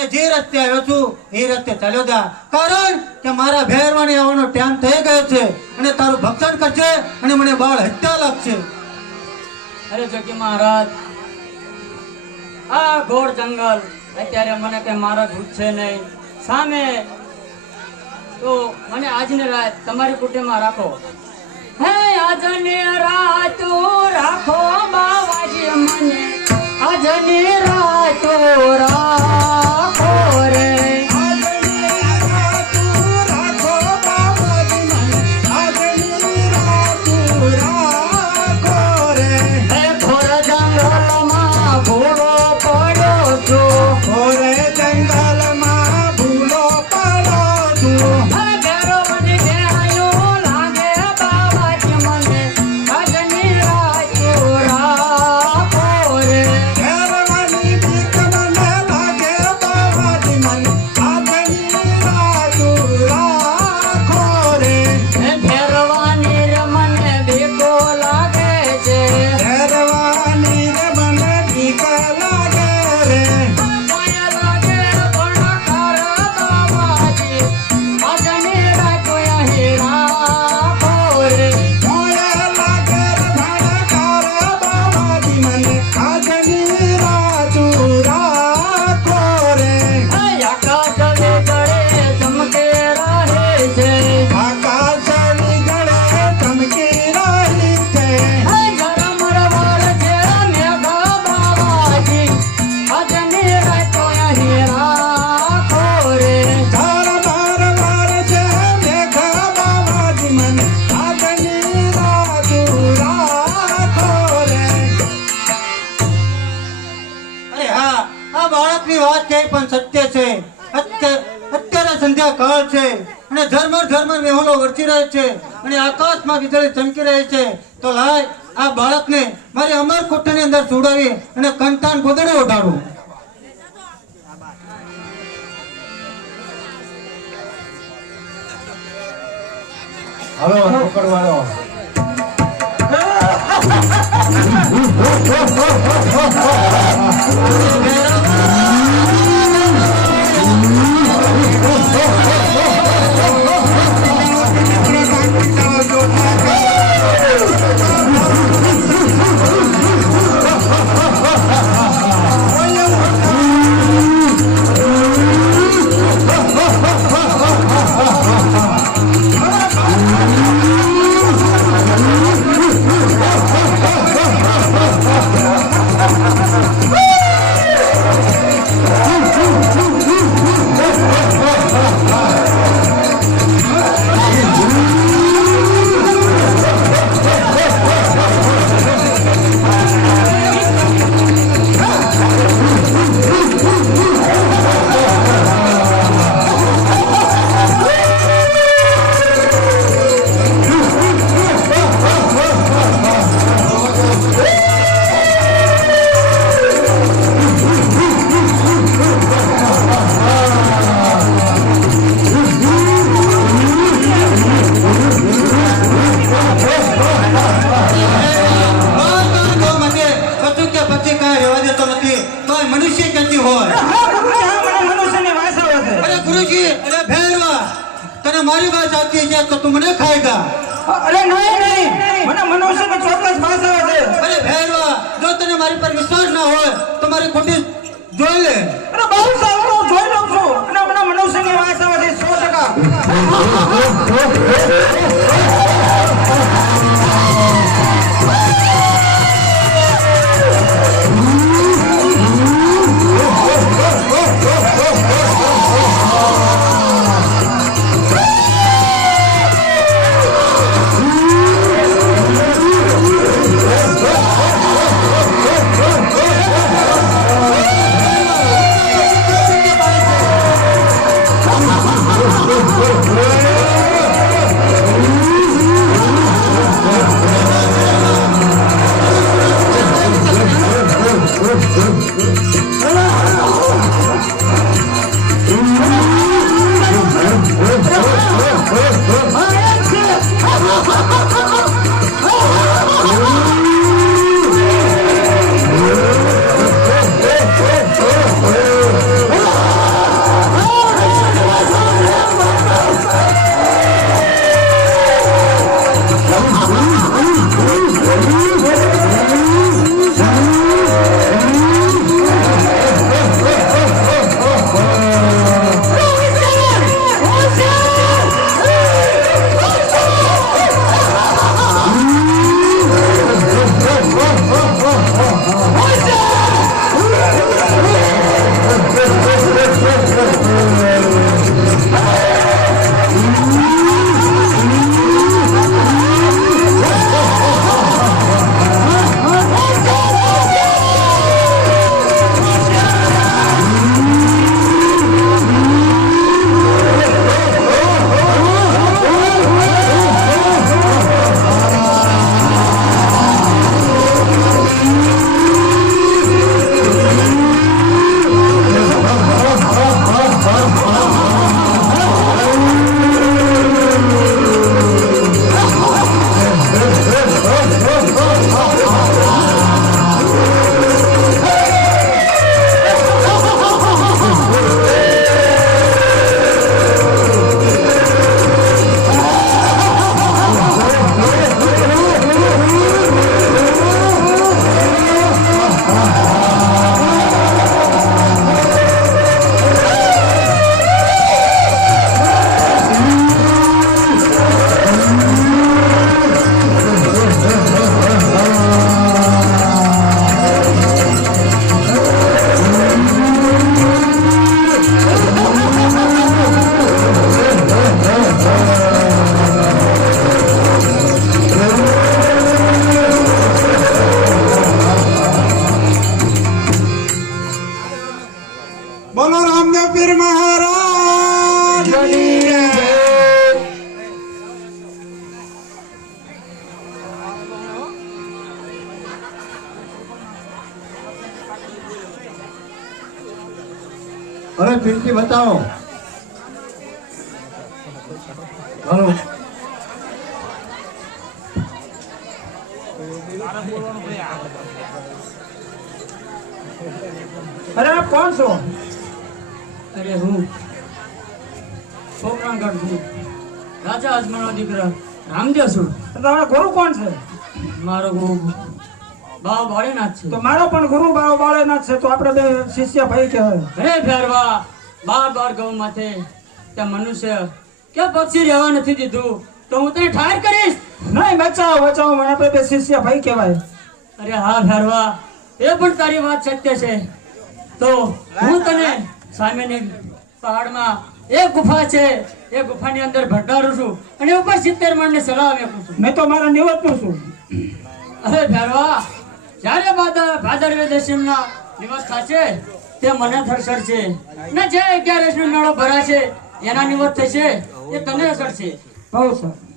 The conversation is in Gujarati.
અને જે રસ્તે આવ્યો છું, એ રસ્તે ચાલ્યો જા. કારણ કે મારા ભેરવાની આવવાનો ટાઈમ થઈ ગયો છે અને તારું ભક્ષણ કરશે અને મને બાળ હત્યા લાગશે. અરે જોકી મહારાજ, આ ઘોર જંગલ અત્યારે મને કઈ મારા ભૂત નહીં. સામે તો મને આજની રાત તમારી કુટીમાં રાખો. હે આજની રાત રાખો બાવાજી મને આજની રાત રાખો અને ઝરમર ઝરમર મેહુલો વર્તી રહે છે અને આકાશમાં વીજળી ચમકી રહી છે. તો લાય આ બાળકને મારી અમર કોઠાની અંદર સુડાવી અને કંતાન ગોદડે ઓઢાડું. હાલો પકડવાનો. બાળકને આવતી છે તો તું મને ખાएगा અરે નહીં નહીં. મને મનુષ્યની ચોક્કસ ભાષા આવે છે અરે ભેરવા જો તને મારી પર વિશ્વાસ ના હોય તો મારી ખોટી જોઈ લે. અરે બહુ સારું હું જોઈ લઉં છું. અને મને મનુષ્યની વાસ આવે છે સો ટકા. હવે પીરથી બતાવો. હલો. અરે આપ કોણ છો? અરે હું. પોકરણગઢ છું. રાજા અજમાનો દીકરા. રામદેવ છું. તમારો ગુરુ કોણ છે? મારો ગુરુ. બાવ બાળીનાથ છે. તો મારો પણ ગુરુ બાવ બાળેનાથ છે તો આપણે બે શિષ્ય ભાઈ કહેવાય. હે ભેરવા બાર બાર ગૌ માથે ત્યાં મનુષ્ય કે પક્ષી રહેવા નથી દીધું? તો હું તને ઠાર કરીશ? નહીં બચાવો બચાવો મને આપણે બે શિષ્ય ભાઈ કહેવાય. અરે હા ભેરવા એ પણ તારી વાત સત્ય છે. તો હું તને સામેની પહાડમાં એક ગુફા છે એ ગુફાની અંદર ભંડારું છું અને ઉપર સિત્તેર મણને સલાહ આપું છું. મેં તો મારા નિવતનું છું. અરે ભેરવા જ્યારે ભાદર ભાદરવે દશમના દિવસ થશે તે મને થરસડશે ને જે અગિયારસ નો મેળો ભરાશે, એના નિવત થશે, એ તને અસર છે બહુ સર